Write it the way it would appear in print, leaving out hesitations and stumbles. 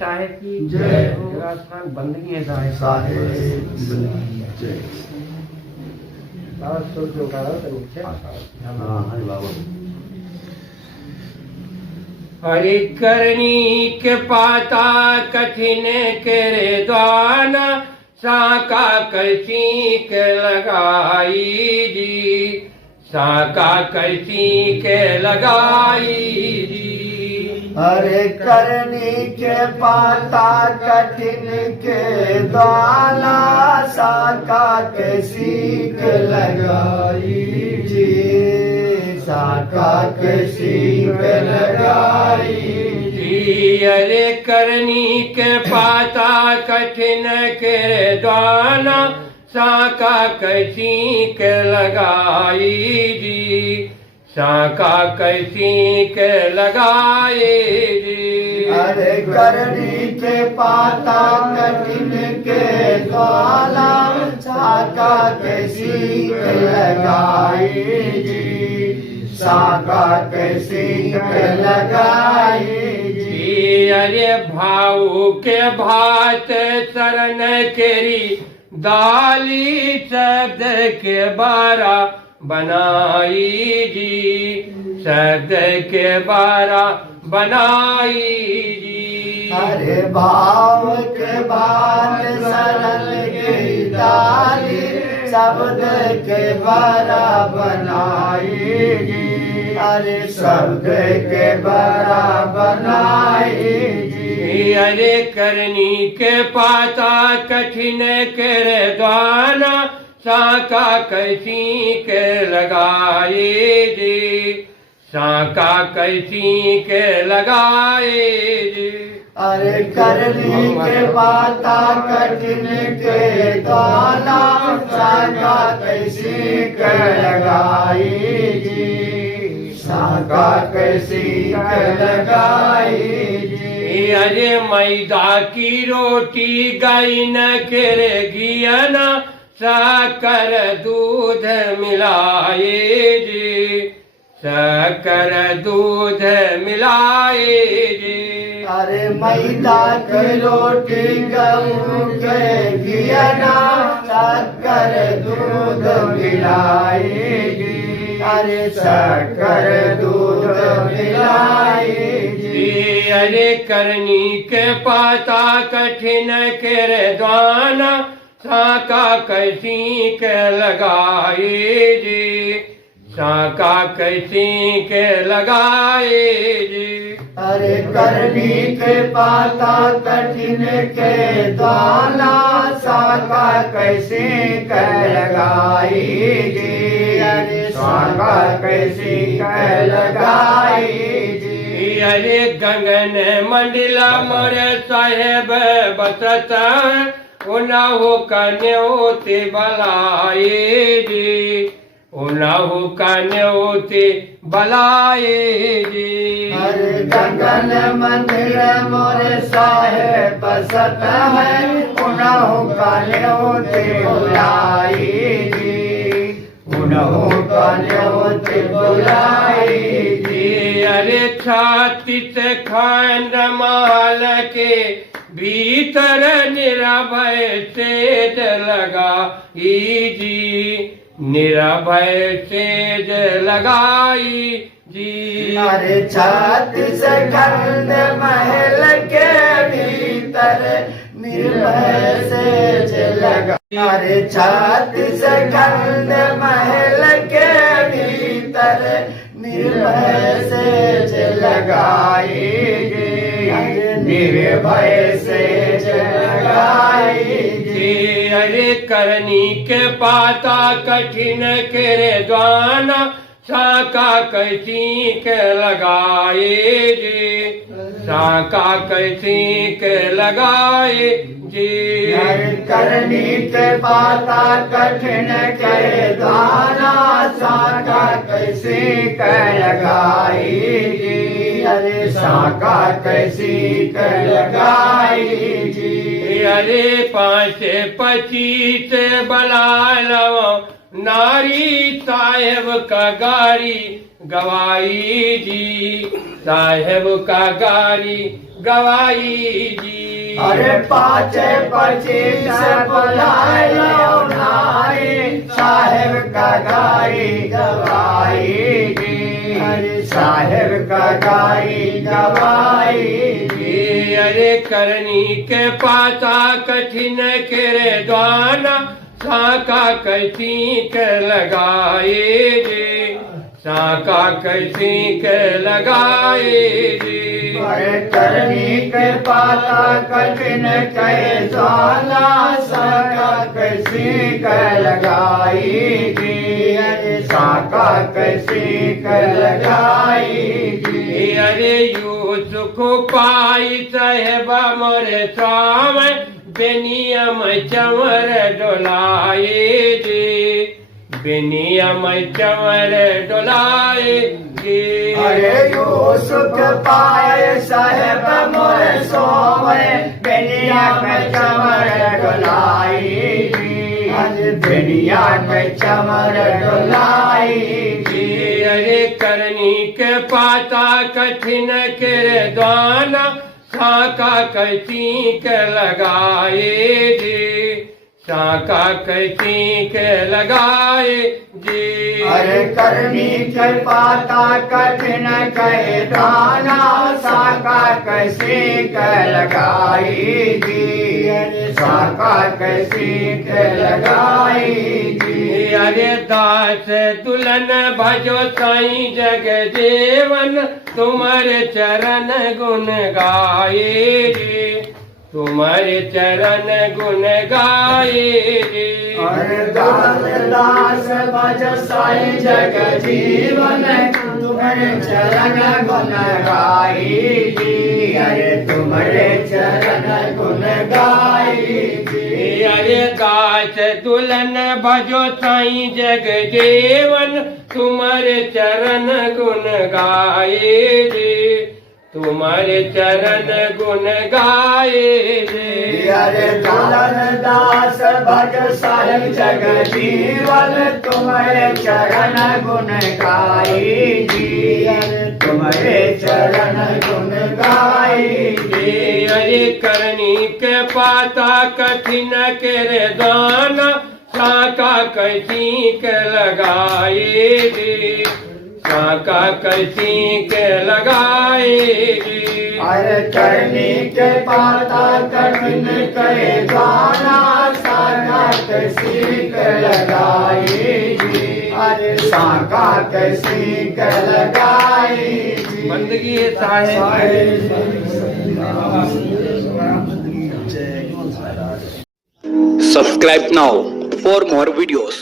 साहेब की जय। राजस्थान बंदगी है साहेब जय। हरि करनी के पाता कठिन करे द्वाना साका कसी के लगाई जी, साका कसी के लगाई जी। हरे करनी के पाता कठिन के द्वाला साका के सीख लगाई जी, साका के सीख लगाई जी। अरे करनी के पाता कठिन के द्वाला साका कसी के लगाई जी, साका कैसी के लगाए जी। अरे करनी के पाता कठिन के द्वाला साका कैसी के लगाई जी, साका कैसी के लगाई जी। अरे भाऊ के भात शरण केरी दाली शब्द के बारा बनाई जी, शब्द के बारा बनाई जी। अरे भाव के बार सरल के डाली शब्द के बारा बनाई जी, अरे शब्द के बारा बनाई जी। अरे करनी के पाता कठिन कर द्वाना साका कैसी के लगाए जी, साका कैसी के लगाए जी। अरे करनी के पाता कठिन के द्वाला साका कैसी के लगाई जी, साका कैसी के लगाई जी। अरे मैदा की रोटी गाय न करे घियाना शक्कर दूध मिलाए जी, शक्कर दूध मिलाए जी। अरे मैदा की रोटी गहूँ के घियाना शक्कर दूध मिलाए जी, अरे शक्कर दूध मिलाए जी। अरे करनी के पाता कठिन कर द्वाना साका कैसी के लगाए जी, साका कैसी के लगाए जी। अरे करनी के पाता कठिन के द्वाला साका कैसी के लगाई जी, अरे साका कैसी के लगाई जी। अरे गगन मंडला मोर साहेब बसता उनहु कन्योति बलाए जी, उनहु कन्योति बलाए जी। अरे गगन मंदिर मोरे साहेब बसत है, उनहु कन्योति बुलाई जी, उनहु कन्योति बुलाई जी। अरे छत्तीस खंड माल के भीतर निरभय सेज लगाई जी, निरभय सेज लगाई जी। अरे छत्तीस खंड महल के भीतर निर्भय सेज लगाई, अरे छत्तीस खंड महल के भीतर निर्भय सेज लगाई जी, निर्भय सेज लगाई जी। अरे करनी के पाता कठिन करे द्वाना साका कैसी के लगाए जी, साका कैसी के लगाए जी। करनी के पाता कठिन के द्वारा साका कैसी के लगाई जी, अरे साका कैसी के लगाई जी। अरे 5-25 बलालव नारी साहेब का गारी गवाई जी, साहेब का गारी गवाई जी। अरे 5-25 बुलायो नारी साहेब का गाड़ी गवाई जी, अरे साहेब का गाड़ी गवाई जी। अरे करनी के पाता कठिन केरे द्वाना साका कैसी के लगाए जी, साका कैसी के लगाए जी। अरे करनी के पाता कठिन के द्वाना साका कैसी के लगाई जी, अरे साका कैसी के लगाई जी। अरे यूसुफ पाई साहेबा मोरे स्वामी बेनियम चंवर डोलाए जी, बेनियम चंवर डोलाए जी। अरे यूसुफ पाए साहेब मोरे सोवे बेनिया में चमर डोलाई जी, आज बेनिया में चमर डोलाई जी। अरे करनी के पाता कठिन के द्वाना साका कैसी के लगाए जी, साका कैसी के लगाए जी। अरे करनी के पाता कठिन के दाना साका कैसी के लगाई जी, अरे साका कैसी के लगाई जी। अरे दास दुल्हन भजो साईं जग जीवन तुम्हारे चरण गुण गाए जी, तुम्हारे चरण गुण गाए जी। अरे दास भज साईं जग जीवन तुम्हारे चरण गुण गाई जी, अरे तुम्हारे चरण गुण गाई जी। अरे दास दुल्हन भजो साईं जग जीवन तुम्हारे चरण गुण गाए जी, तुम्हारे चरण गुण गाए जी। अरे दुल्हन दास भज साईं जग जीवन तुम्हारे चरण गुण गाई जी, अरे तुम्हारे चरण गुण गाई जी। अरे करनी के पाता कठिन के दाना साका कैसी के लगाए जी, साका कैसी के लगाए जी। अरे करनी के पाता कठिन के दाना साका कैसी के लगाई जी, अरे साका कैसी के लगाई जी। बंदगी साहेब। Subscribe now for more videos.